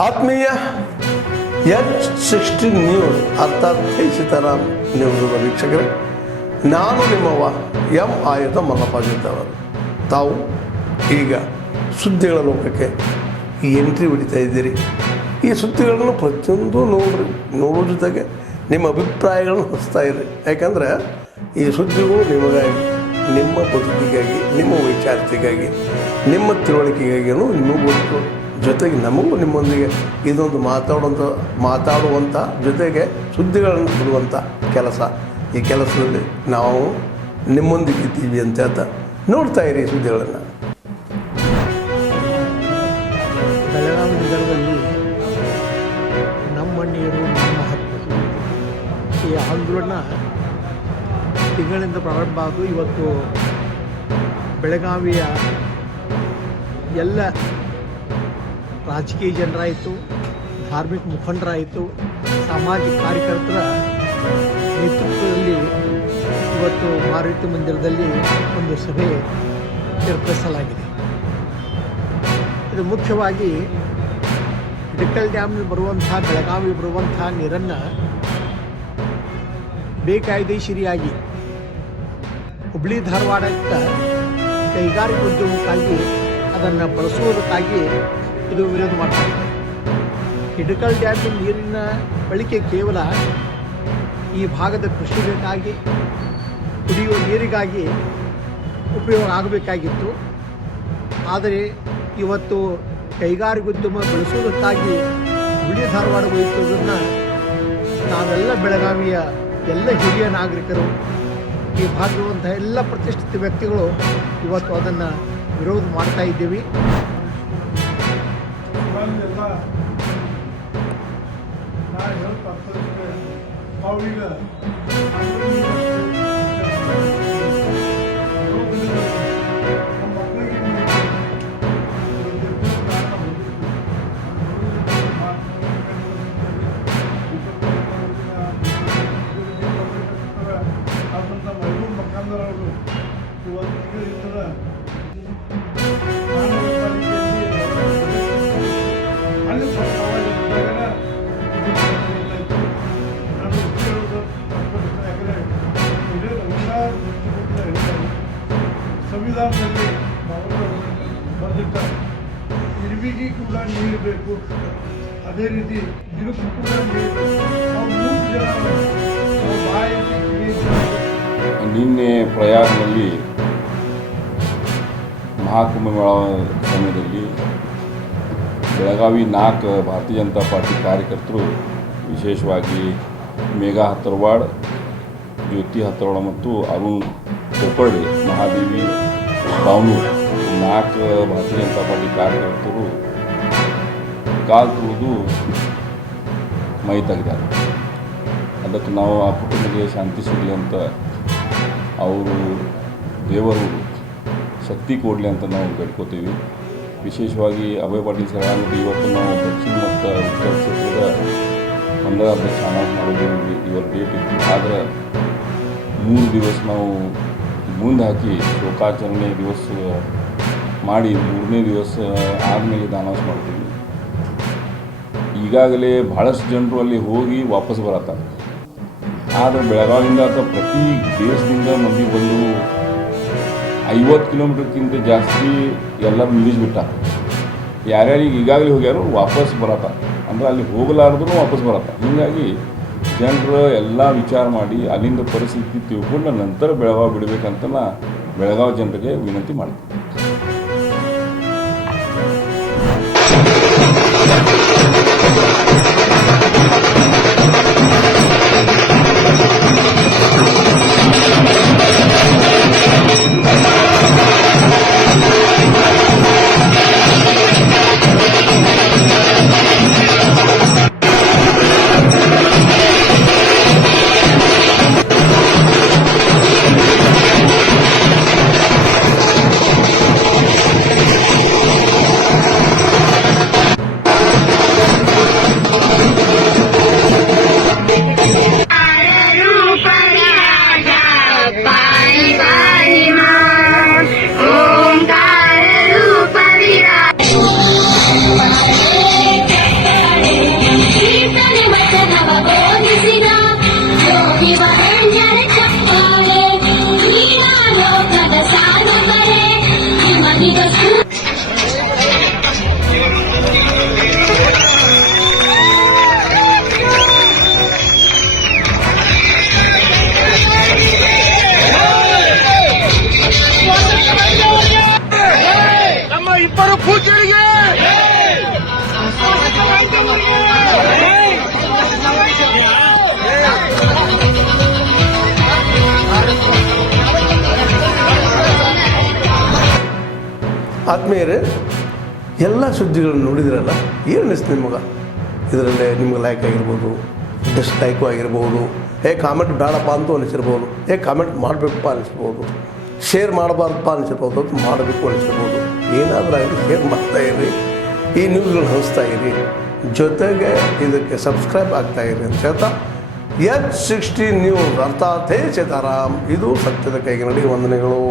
ಆತ್ಮೀಯ H60 news ಅರ್ಥಾತ್ ಸೀತಾರಾಮ್ ನ್ಯೂಸ್ನ ವೀಕ್ಷಕರೇ, ನಾನು ನಿಮ್ಮವ ಎಂ ಆಯುಧ ಮಲ್ಲಪ್ಪಾಜಿದ್ದವರು. ತಾವು ಈಗ ಸುದ್ದಿಗಳ ಲೋಕಕ್ಕೆ ಎಂಟ್ರಿ ಹೊಡಿತಾ ಇದ್ದೀರಿ. ಈ ಸುದ್ದಿಗಳನ್ನು ಪ್ರತಿಯೊಂದು ನೋಡೋ ಜೊತೆಗೆ ನಿಮ್ಮ ಅಭಿಪ್ರಾಯಗಳನ್ನು ಹಚ್ತಾ ಇರಿ. ಯಾಕಂದರೆ ಈ ಸುದ್ದಿಗಳು ನಿಮಗಾಗಿ, ನಿಮ್ಮ ಬದುಕಿಗಾಗಿ, ನಿಮ್ಮ ವೈಚಾರಿಕೆಗಾಗಿ, ನಿಮ್ಮ ತಿಳುವಳಿಕೆಗಾಗಿಯೂ ನಿಮಗೂ ಜೊತೆಗೆ ನಮಗೂ ನಿಮ್ಮೊಂದಿಗೆ ಇದೊಂದು ಮಾತಾಡುವಂಥ ಜೊತೆಗೆ ಸುದ್ದಿಗಳನ್ನು ಕೊಡುವಂಥ ಕೆಲಸ. ಈ ಕೆಲಸದಲ್ಲಿ ನಾವು ನಿಮ್ಮೊಂದಿಗೆ ಇದ್ದೀವಿ ಅಂತ ಹೇಳ್ತಾ ನೋಡ್ತಾ ಇರಿ ಸುದ್ದಿಗಳನ್ನು. ಬೆಳಗಾವಿ ನಗರದಲ್ಲಿ ನಮ್ಮ ನೀರು ನಮ್ಮ ಹಕ್ಕು ಈ ಆಂದೋಲನ ತಿಂಗಳಿಂದ ಪ್ರಾರಂಭ ಆಗಿ ಇವತ್ತು ಬೆಳಗಾವಿಯ ಎಲ್ಲ ರಾಜಕೀಯ ಜನರಾಯಿತು, ಧಾರ್ಮಿಕ ಮುಖಂಡರಾಯಿತು, ಸಾಮಾಜಿಕ ಕಾರ್ಯಕರ್ತರ ನೇತೃತ್ವದಲ್ಲಿ ಇವತ್ತು ಮಾರುತಿ ಮಂದಿರದಲ್ಲಿ ಒಂದು ಸಭೆ ಏರ್ಪಡಿಸಲಾಗಿದೆ. ಇದು ಮುಖ್ಯವಾಗಿ ಹಿಡಕಲ್ ಡ್ಯಾಮ್ನಲ್ಲಿ ಬೆಳಗಾವಿ ಬರುವಂಥ ನೀರನ್ನು ಬೇಕಾಯ್ದೆಶೀರಿಯಾಗಿ ಹುಬ್ಬಳ್ಳಿ ಧಾರವಾಡಕ್ಕೆ ಕೈಗಾರಿಕಾ ಉದ್ಯಮಕ್ಕಾಗಿ ಅದನ್ನು ಬಳಸುವುದಕ್ಕಾಗಿ ಇದು ವಿರೋಧ ಮಾಡ್ತಾ ಇದೆ. ಹಿಡಕಲ್ ಡ್ಯಾಮಿನ ನೀರಿನ ಬಳಕೆ ಕೇವಲ ಈ ಭಾಗದ ಕೃಷಿಗಾಗಿ, ಕುಡಿಯುವ ನೀರಿಗಾಗಿ ಉಪಯೋಗ ಆಗಬೇಕಾಗಿತ್ತು. ಆದರೆ ಇವತ್ತು ಕೈಗಾರಿಕೋದ್ಯಮ ಬೆಳೆಸುವುದಕ್ಕಾಗಿ ಹುಬ್ಬಳ್ಳಿ ಧಾರವಾಡ ಒಯ್ಯುವುದನ್ನು ನಾವೆಲ್ಲ ಬೆಳಗಾವಿಯ ಎಲ್ಲ ಹಿರಿಯ ನಾಗರಿಕರು, ಈ ಭಾಗವಂಥ ಎಲ್ಲ ಪ್ರತಿಷ್ಠಿತ ವ್ಯಕ್ತಿಗಳು ಇವತ್ತು ಅದನ್ನು ವಿರೋಧ ಮಾಡ್ತಾ ಇದ್ದೀವಿ. ಸಂವಿಧಾನದಲ್ಲಿ ಬರೆದಿಟ್ಟ ಇರುವಿಗೆ ಕೂಡ ನೀರು ಬೇಕು, ಅದೇ ರೀತಿ ಗಿಡಕ್ಕೂ ಕೂಡ ನೀರು ಬೇಕು. ನಾವು 3 ಜನ ನಿನ್ನೆ ಪ್ರಯಾಗ್ನಲ್ಲಿ ಮಹಾಕುಂಭಮೇಳ ಸಮಯದಲ್ಲಿ ಬೆಳಗಾವಿ 4 ಭಾರತೀಯ ಜನತಾ ಪಾರ್ಟಿ ಕಾರ್ಯಕರ್ತರು, ವಿಶೇಷವಾಗಿ ಮೇಘಾ ಹತ್ತರವಾಡ್, ಜ್ಯೋತಿ ಹತ್ತರವಾಡ್ ಮತ್ತು ಅರುಣ್ ಕೋಪರ್ಡೆ, ಮಹಾದೇವಿ ಬಾವನೂರ್ 4 ಭಾರತೀಯ ಜನತಾ ಪಾರ್ಟಿ ಕಾರ್ಯಕರ್ತರು ಕಾಲು ತುಳಿದು ಮೈ ತೆಗೆದಾರೆ. ಅದಕ್ಕೆ ನಾವು ಆ ಕುಟುಂಬಕ್ಕೆ ಶಾಂತಿ ಸಿಗಲಿ ಅಂತ, ಅವರು ದೇವರು ಶಕ್ತಿ ಕೊಡಲಿ ಅಂತ ನಾವು ಬೇಡ್ಕೋತೀವಿ. ವಿಶೇಷವಾಗಿ ಅಭಯ ಪಾಟೀಲ್ ಸರ್ ಇವತ್ತು ನಾವು ದಕ್ಷಿಣ ಮತ್ತು ಉತ್ತರ ಕ್ಷೇತ್ರದ ಮಂಡಲ ಅಧ್ಯಕ್ಷ ಅನೌನ್ಸ್ ಮಾಡೋದು ಇವರ ಡೇಟ್ ಇತ್ತು. ಆದರೆ 3 ದಿವಸ ನಾವು ಮುಂದೆ ಹಾಕಿ ಶೋಕಾಚರಣೆ ದಿವಸ ಮಾಡಿ 3ನೇ ದಿವಸ ಆದಮೇಲೆ ಇದು ಅನೌನ್ಸ್ ಮಾಡ್ತೀವಿ. ಈಗಾಗಲೇ ಭಾಳಷ್ಟು ಜನರು ಅಲ್ಲಿ ಹೋಗಿ ವಾಪಸ್ ಬರತ್ತಾರೆ. ಆದರೆ ಬೆಳಗಾವಿಯಿಂದ ಅಥವಾ ಪ್ರತಿ ದೇಶದಿಂದ ಮಂದಿ ಬಂದು 50 ಕಿಲೋಮೀಟರ್ಗಿಂತ ಜಾಸ್ತಿ ಎಲ್ಲರೂ ನಿಲ್ಲಿಸ್ಬಿಟ್ಟಾರ. ಯಾರ್ಯಾರಿಗೆ ಈಗಾಗಲೇ ಹೋಗ್ಯಾರೋ ವಾಪಸ್ ಬರತ್ತಾರೆ, ಅಂದರೆ ಅಲ್ಲಿ ಹೋಗಲಾರ್ದ್ರೂ ವಾಪಸ್ ಬರತ್ತಾರೆ. ಹೀಗಾಗಿ ಜನರು ಎಲ್ಲ ವಿಚಾರ ಮಾಡಿ ಅಲ್ಲಿಂದ ಪರಿಸ್ಥಿತಿ ತಿಳ್ಕೊಂಡ ನಂತರ ಬೆಳಗಾವಿ ಬಿಡಬೇಕಂತ ನಾ ಬೆಳಗಾವಿ ಜನರಿಗೆ ವಿನಂತಿ ಮಾಡ್ತೀನಿ. ಆತ್ಮೀಯರೇ, ಎಲ್ಲ ಸುದ್ದಿಗಳನ್ನು ನೋಡಿದ್ರಲ್ಲ, ಏನು ಅನಿಸ್ತು ನಿಮಗೆ? ಇದರಲ್ಲೇ ನಿಮ್ಗೆ ಲೈಕ್ ಆಗಿರ್ಬೋದು, ಡಿಸ್ಲೈಕು ಆಗಿರ್ಬೋದು, ಕಾಮೆಂಟ್ ಬೇಡಪ್ಪ ಅಂತೂ ಅನಿಸಿರ್ಬೋದು, ಕಾಮೆಂಟ್ ಮಾಡಬೇಕಪ್ಪ ಅನಿಸ್ಬೋದು, ಶೇರ್ ಮಾಡಬಾರ್ದಪ್ಪ ಅನಿಸಿರ್ಬೋದು, ಅದು ಮಾಡಬೇಕು ಅನಿಸಿರ್ಬೋದು. ಏನಾದರೂ ಆಗಲಿ ಶೇರ್ ಮಾಡ್ತಾಯಿರಿ, ಈ ನ್ಯೂಸ್ಗಳು ಹಂಚ್ತಾ ಇರಿ, ಜೊತೆಗೆ ಇದಕ್ಕೆ ಸಬ್ಸ್ಕ್ರೈಬ್ ಆಗ್ತಾಯಿರಿ ಅಂತ ಹೇಳ್ತಾ H16 ನ್ಯೂಸ್ ಅರ್ಥಾತ್ ಹೇ ಸೀತಾರಾಮ್, ಇದು ಸತ್ಯದ ಕೈಗೆ ನಡಿ. ವಂದನೆಗಳು.